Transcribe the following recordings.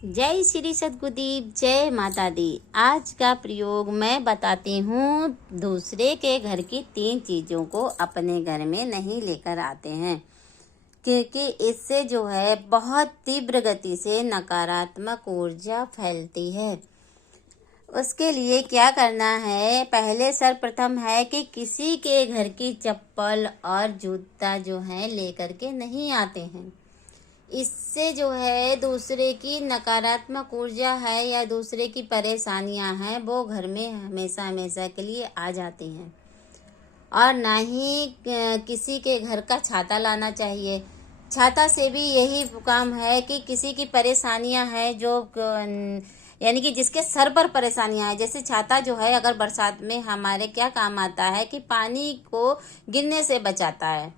जय श्री सद्गुरुदेव, जय माता दी। आज का प्रयोग मैं बताती हूँ। दूसरे के घर की 3 चीज़ों को अपने घर में नहीं लेकर आते हैं, क्योंकि इससे जो है बहुत तीव्र गति से नकारात्मक ऊर्जा फैलती है। उसके लिए क्या करना है, पहले सर्वप्रथम है कि किसी के घर की चप्पल और जूता जो है लेकर के नहीं आते हैं। इससे जो है दूसरे की नकारात्मक ऊर्जा है या दूसरे की परेशानियां हैं वो घर में हमेशा हमेशा के लिए आ जाती हैं। और ना ही किसी के घर का छाता लाना चाहिए। छाता से भी यही काम है कि किसी की परेशानियां हैं जो यानी कि जिसके सर पर परेशानियां हैं। जैसे छाता जो है अगर बरसात में हमारे क्या काम आता है कि पानी को गिरने से बचाता है,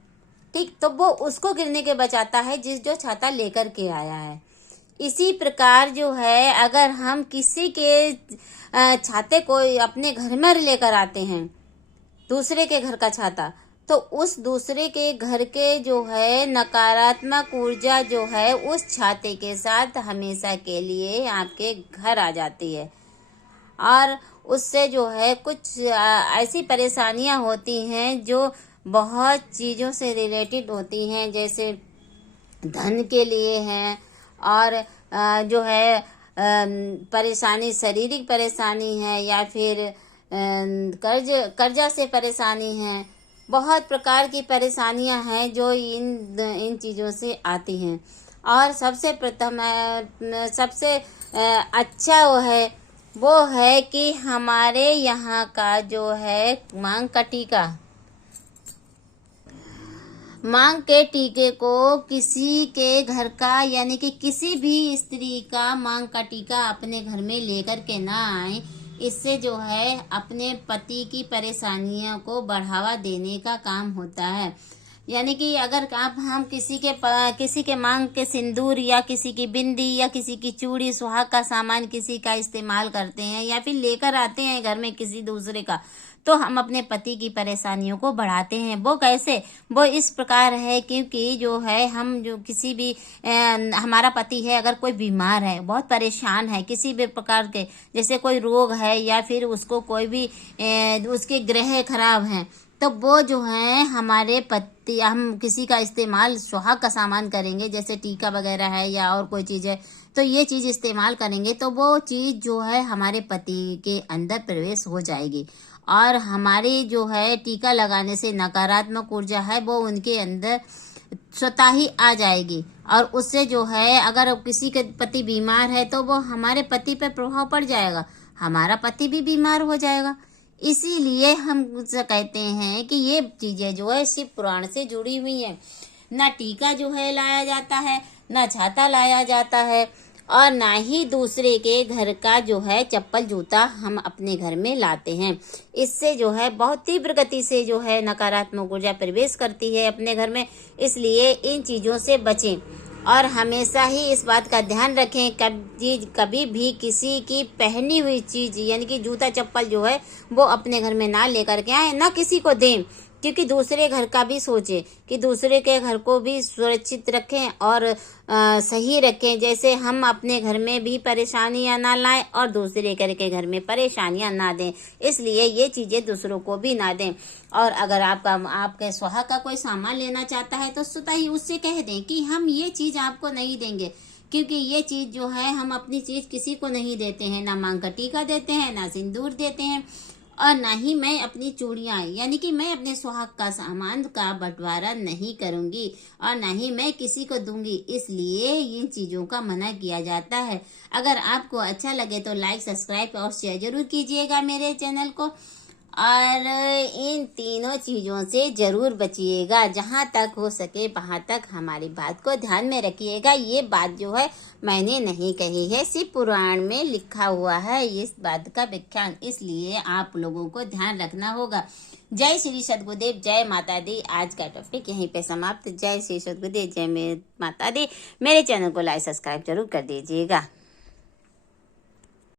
ठीक, तो वो उसको गिरने के बचाता है जो छाता लेकर के आया है। इसी प्रकार जो है अगर हम किसी के छाते को अपने घर में लेकर आते हैं, दूसरे के घर का छाता, तो उस दूसरे के घर के जो है नकारात्मक ऊर्जा जो है उस छाते के साथ हमेशा के लिए आपके घर आ जाती है। और उससे जो है कुछ ऐसी परेशानियां होती हैं जो बहुत चीज़ों से रिलेटेड होती हैं, जैसे धन के लिए हैं और जो है परेशानी, शारीरिक परेशानी है या फिर कर्जा से परेशानी है। बहुत प्रकार की परेशानियां हैं जो इन चीज़ों से आती हैं। और सबसे प्रथम सबसे अच्छा वो है कि हमारे यहाँ का जो है मांग के टीके को किसी के घर का यानी कि किसी भी स्त्री का मांग का टीका अपने घर में लेकर के ना आए। इससे जो है अपने पति की परेशानियों को बढ़ावा देने का काम होता है। यानी कि अगर हम किसी के मांग के सिंदूर या किसी की बिंदी या किसी की चूड़ी, सुहाग का सामान किसी का इस्तेमाल करते हैं या फिर लेकर आते हैं घर में किसी दूसरे का, तो हम अपने पति की परेशानियों को बढ़ाते हैं। वो कैसे? वो इस प्रकार है क्योंकि जो है हम जो किसी भी हमारा पति है, अगर कोई बीमार है, बहुत परेशान है किसी भी प्रकार के, जैसे कोई रोग है या फिर उसको कोई भी उसके ग्रह खराब हैं, तो वो जो है हमारे पति, हम किसी का इस्तेमाल सुहाग का सामान करेंगे, जैसे टीका वगैरह है या और कोई चीज़ है, तो ये चीज़ इस्तेमाल करेंगे तो वो चीज़ जो है हमारे पति के अंदर प्रवेश हो जाएगी। और हमारी जो है टीका लगाने से नकारात्मक ऊर्जा है वो उनके अंदर स्वतः ही आ जाएगी। और उससे जो है अगर किसी के पति बीमार है तो वो हमारे पति पर प्रभाव पड़ जाएगा, हमारा पति भी बीमार हो जाएगा। इसीलिए हम कहते हैं कि ये चीज़ें जो है शिव पुराण से जुड़ी हुई हैं। ना टीका जो है लाया जाता है, ना छाता लाया जाता है, और ना ही दूसरे के घर का जो है चप्पल जूता हम अपने घर में लाते हैं। इससे जो है बहुत तीव्र गति से जो है नकारात्मक ऊर्जा प्रवेश करती है अपने घर में। इसलिए इन चीज़ों से बचें और हमेशा ही इस बात का ध्यान रखें, कभी भी किसी की पहनी हुई चीज़ यानी कि जूता चप्पल जो है वो अपने घर में ना लेकर के आए, ना किसी को दें। क्योंकि दूसरे घर का भी सोचें कि दूसरे के घर को भी सुरक्षित रखें और सही रखें। जैसे हम अपने घर में भी परेशानियां ना लाएं और दूसरे के घर में परेशानियां ना दें। इसलिए ये चीज़ें दूसरों को भी ना दें। और अगर आपके सुहाग का कोई सामान लेना चाहता है तो स्वतः ही उससे कह दें कि हम ये चीज़ आपको नहीं देंगे, क्योंकि ये चीज़ जो है हम अपनी चीज़ किसी को नहीं देते हैं, ना मांग का टीका देते हैं, ना सिंदूर देते हैं, और ना ही मैं अपनी चूड़ियाँ यानी कि मैं अपने सुहाग का सामान का बंटवारा नहीं करूँगी और ना ही मैं किसी को दूंगी। इसलिए इन चीज़ों का मना किया जाता है। अगर आपको अच्छा लगे तो लाइक, सब्सक्राइब और शेयर जरूर कीजिएगा मेरे चैनल को। और इन तीनों चीज़ों से ज़रूर बचिएगा। जहाँ तक हो सके वहाँ तक हमारी बात को ध्यान में रखिएगा। ये बात जो है मैंने नहीं कही है, शिव पुराण में लिखा हुआ है इस बात का व्याख्यान। इसलिए आप लोगों को ध्यान रखना होगा। जय श्री सद्गुरुदेव, जय माता दी। आज का टॉपिक यहीं पे समाप्त। जय श्री सद्गुरुदेव, जय माता दी। मेरे चैनल को लाइक, सब्सक्राइब जरूर कर दीजिएगा।